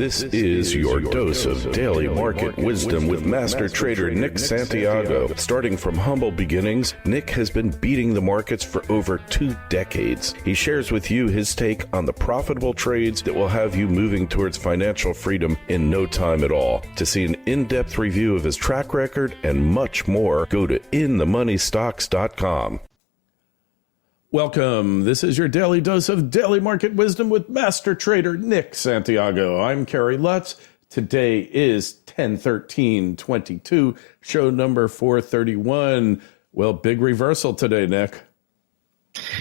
This is your dose of daily market wisdom with master trader Nick Santiago. Starting from humble beginnings, Nick has been beating the markets for over 2 decades. He shares with you his take on the profitable trades that will have you moving towards financial freedom in no time at all. To see an in-depth review of his track record and much more, go to inthemoneystocks.com. Welcome. This is your daily dose of daily market wisdom with master trader Nick Santiago. I'm Kerry Lutz. Today is 10/13/22, show number 431. Well, big reversal today, Nick.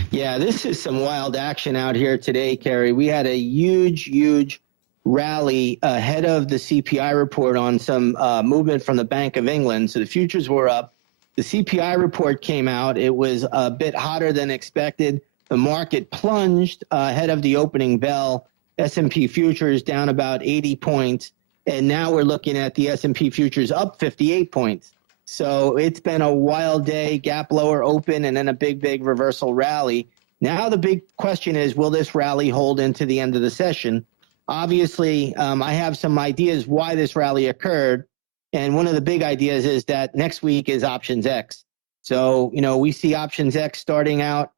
Yeah, this is some wild action out here today, Kerry. We had a huge rally ahead of the CPI report on some movement from the Bank of England. So the futures were up. The CPI report came out. It was a bit hotter than expected. The market plunged ahead of the opening bell. S&P futures down about 80 points. And now we're looking at the S&P futures up 58 points. So it's been a wild day, gap lower open, and then a big reversal rally. Now the big question is, will this rally hold into the end of the session? Obviously, I have some ideas why this rally occurred. And one of the big ideas is that next week is Options X. So, we see Options X starting out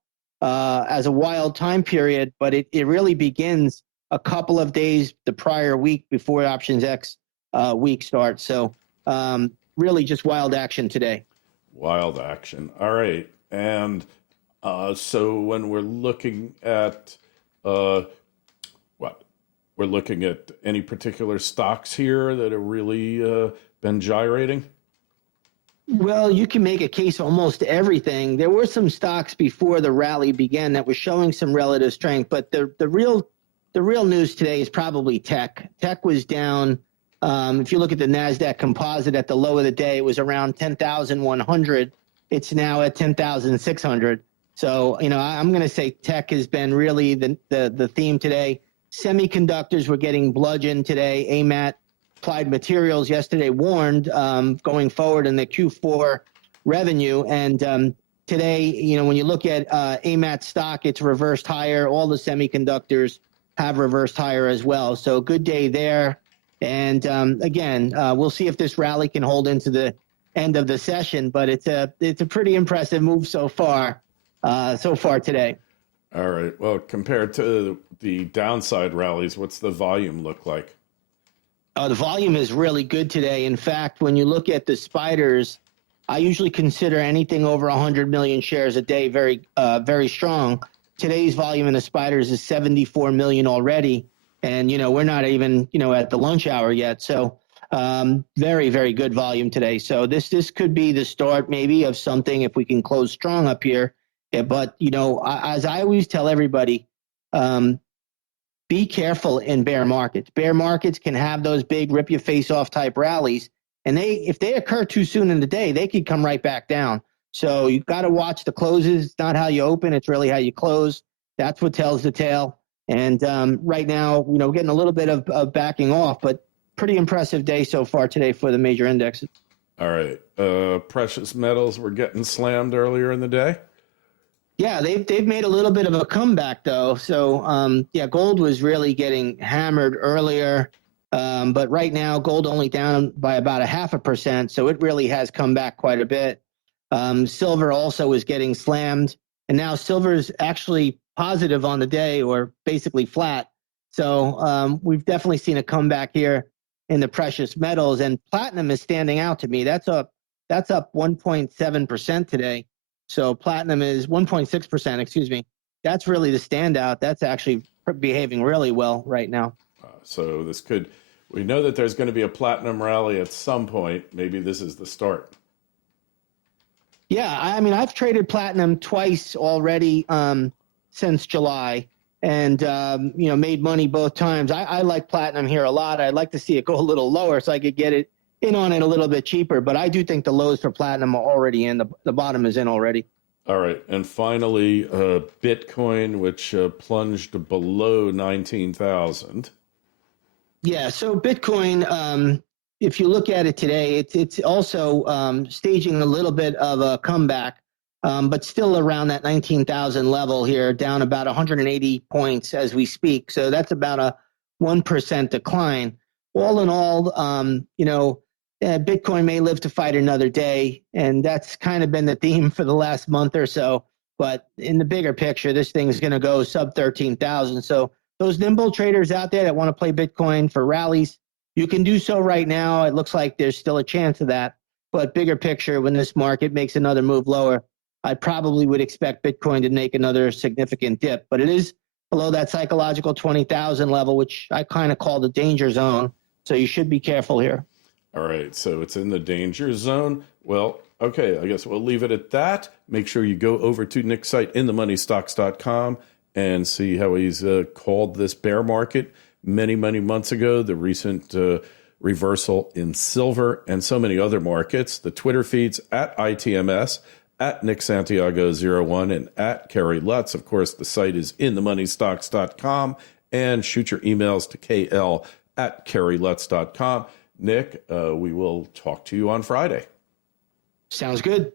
as a wild time period, but it really begins a couple of days the prior week before Options X week starts. So really just wild action today. Wild action. All right. And so when we're looking at we're looking at any particular stocks here that are really been gyrating? Well, you can make a case for almost everything. There were some stocks before the rally began that were showing some relative strength, but the real news today is probably tech. Tech was down. If you look at the NASDAQ composite at the low of the day, it was around 10,100. It's now at 10,600. So, I'm going to say tech has been really the theme today. Semi-conductors were getting bludgeoned today. AMAT Applied Materials yesterday warned going forward in the Q4 revenue. And today, when you look at AMAT stock, it's reversed higher. All the semiconductors have reversed higher as well. So good day there. And again, we'll see if this rally can hold into the end of the session. But it's a pretty impressive move so far today. All right. Well, compared to the downside rallies, what's the volume look like? The volume is really good today. In fact, when you look at the spiders, I usually consider anything over 100 million shares a day very strong. Today's volume in the spiders is 74 million already. And, we're not even, at the lunch hour yet. So very good volume today. So this could be the start maybe of something if we can close strong up here. Yeah, but, as I always tell everybody, be careful in bear markets. Bear markets can have those big rip your face off type rallies. And if they occur too soon in the day, they could come right back down. So you've got to watch the closes. It's not how you open. It's really how you close. That's what tells the tale. And right now, getting a little bit of backing off, but pretty impressive day so far today for the major indexes. All right. Precious metals were getting slammed earlier in the day. Yeah, they've made a little bit of a comeback though. So gold was really getting hammered earlier, but right now gold only down by about 0.5%. So it really has come back quite a bit. Silver also is getting slammed, and now silver is actually positive on the day, or basically flat. So we've definitely seen a comeback here in the precious metals, and platinum is standing out to me. That's up 1.7% today. So platinum is 1.6%, excuse me. That's really the standout. That's actually behaving really well right now. So we know that there's going to be a platinum rally at some point. Maybe this is the start. Yeah, I've traded platinum twice already since July, and made money both times. I like platinum here a lot. I'd like to see it go a little lower so I could get it in on it a little bit cheaper, but I do think the lows for platinum are already in. The bottom is in already. All right. And finally, Bitcoin, which plunged below 19,000. Yeah. So Bitcoin, if you look at it today, it's also staging a little bit of a comeback, but still around that 19,000 level here, down about 180 points as we speak. So that's about a 1% decline. All in all, Bitcoin may live to fight another day, and that's kind of been the theme for the last month or so. But in the bigger picture, this thing's going to go sub 13,000. So those nimble traders out there that want to play Bitcoin for rallies, you can do so right now. It looks like there's still a chance of that. But bigger picture, when this market makes another move lower, I probably would expect Bitcoin to make another significant dip. But it is below that psychological 20,000 level, which I kind of call the danger zone. So you should be careful here. All right, so it's in the danger zone. Well, okay, I guess we'll leave it at that. Make sure you go over to Nick's site, inthemoneystocks.com, and see how he's called this bear market many months ago, the recent reversal in silver and so many other markets. The Twitter feeds at ITMS, at Nick Santiago 01, and at Kerry Lutz. Of course, the site is inthemoneystocks.com, and shoot your emails to KL@kerrylutz.com. Nick, we will talk to you on Friday. Sounds good.